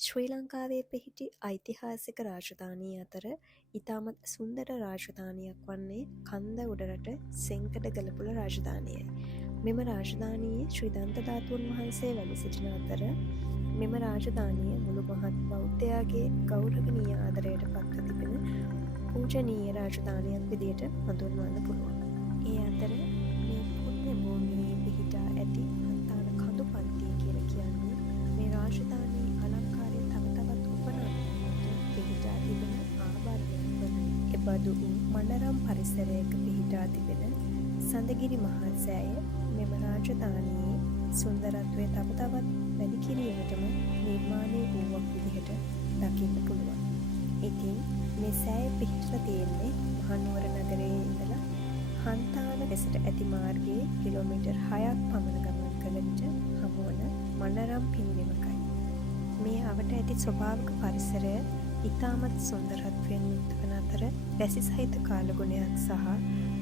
ශ්‍රී ලංකාවේ පිහිටි ඓතිහාසික රාජධානී අතර ඉතාමත් සුන්දර රාජධානියක් වන්නේ කන්ද උඩරට සෙංකඩගලපුල රාජධානියයි. මෙම රාජධානයේ ශ්‍රී දන්තධාතුන් වහන්සේ වැඩ සිටින අතර මෙම රාජධානිය මුළු මහත් බෞද්ධයාගේ ගෞරවනීය ආදරයට පත්ව තිබෙන පූජනීය රාජධානියක් විදියට හඳුන්වන්න පුළුවන්. ඒ අතර මේ පුණ්‍ය භූමියේ පිහිටා ඇති හන්තාන කඳු පන්තිය කියලා කියන්නේ මේ රාජධානී අලංකාරය තව තවත් උපනවන්නට පිහිටා තිබෙන ආභරණයක් වන එබඳු වූ මනරම් පරිසරයක පිහිටා තිබෙන සඳගිරි මහා සෑය මෙම රාජධානියේ සුන්දරත්වය තව තවත් වැඩි කිරීමටම නිර්මාණය වූවක් විදිහට දකින්න පුළුවන්. ඉතින් මේ සෑය පිහිටලා තියෙන්නේ මහනුවර නගරයේ ඉඳලා හන්තාන වෙසට ඇති මාර්ගයේ කිලෝමීටර් 6ක් පමණ ගමන් කළ විට හමුවන මනරම් පින්බිමකයි. මේ අවට ඇති ස්වභාවික පරිසරය ඉතාමත් සුන්දරත්වයෙන් යුක්ත වන අතර වැසි සහිත කාලගුණයක් සහ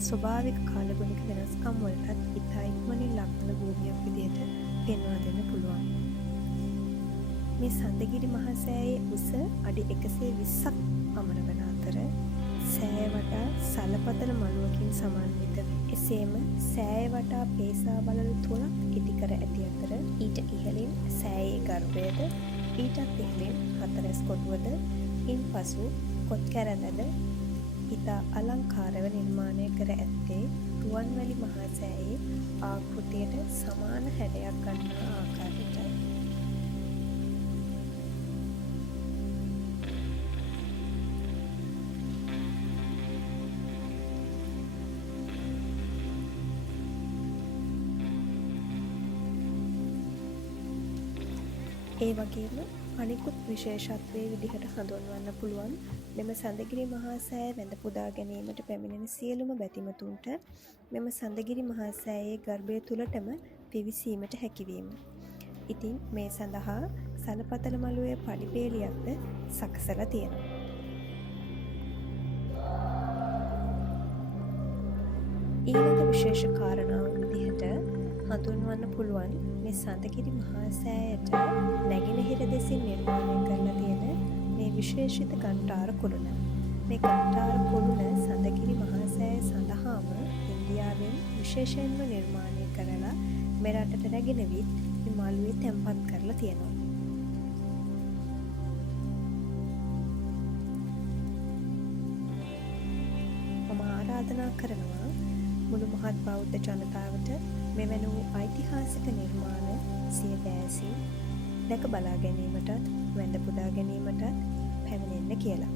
ස්වභාවික කාලගුණික වෙනස්කම් වලටත් ඉතා ඉක්මනින් ලක්වන භූමියක් විදිහට පෙන්වා දෙන්න පුළුවන්. මේ සඳගිරි මහා සෑයේ උස අඩි 120ක් පමණ වන අතර සෑය වටා සලපතල මළුවකින් සමන්විත එසේම සෑය වටා පේසා බලලු 3ක් ඉදි කර ඇති අතර ඊට ඉහළින් සෑයේ ගර්භයද ඊටත් ඉහළින් හතරැස් කොටුවද ඉන්පසු කොත් කැරැල්ලද ඉතා අලංකාරව නිර්මාණය කර ඇත්තේ රුවන්වැලි මහා සෑයේ ආකෘතියට සමාන හැඩයක් ගන්නා ආකාරයටයි. ඒ වගේම අනිකුත් විශේෂත්වයේ විදිහට හඳුන්වන්න පුළුවන් මෙම සඳගිරි මහා සෑය වැඳ පුදා ගැනීමට පැමිණෙන සියලුම බැතිමතුන්ට මෙම සඳගිරි මහා සෑයේ ගර්භය තුලටම පිවිසීමට හැකිවීම. ඉතින් මේ සඳහා සලපතල මළුවේ පඩිපේලියක්ද සකසලා තියෙනවා. ඊළඟ විශේෂ කාරණාව විදිහට හඳුන්වන්න පුළුවන් මේ සඳගිරි මහා සෑයට නැගෙනහිර දෙසින් නිර්මාණය කරලා තියෙන මේ විශේෂිත ඝණ්ඨාර කුළුණ. මේ ඝණ්ඨාර කුළුණ සඳගිරි මහා සෑය සඳහාම ඉන්දියාවෙන් විශේෂයෙන්ම නිර්මාණය කරලා මෙරටට රැගෙන විත් මේ මළුවේ තැන්පත් කරලා තියෙනවා. මම ආරාධනා කරනවා මුළු මහත් බෞද්ධ ජනතාවට මෙවැනි වූ ඓතිහාසික නිර්මාණ සිය දෑසින් දැක බලා ගැනීමටත් වැඳ පුදා ගැනීමටත් පැමිණෙන්න කියලා.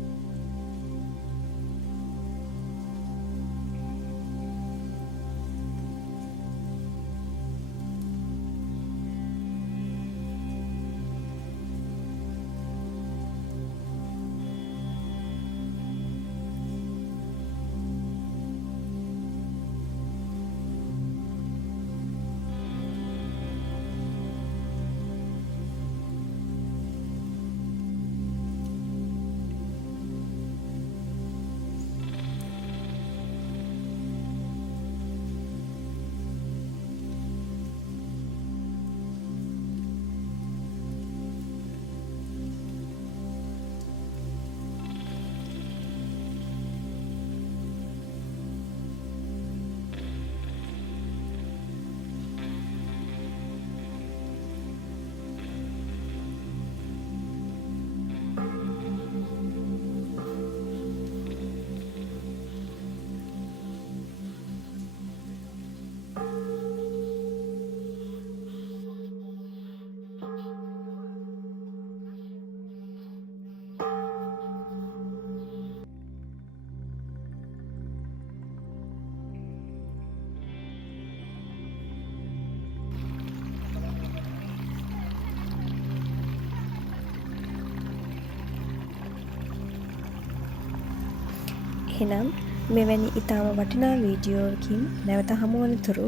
එහෙනම් මෙවැනි ඊටම වටිනා වීඩියෝවකින් නැවත හමු වන තුරු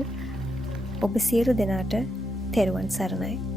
ඔබ සියලු දෙනාට තෙරුවන් සරණයි.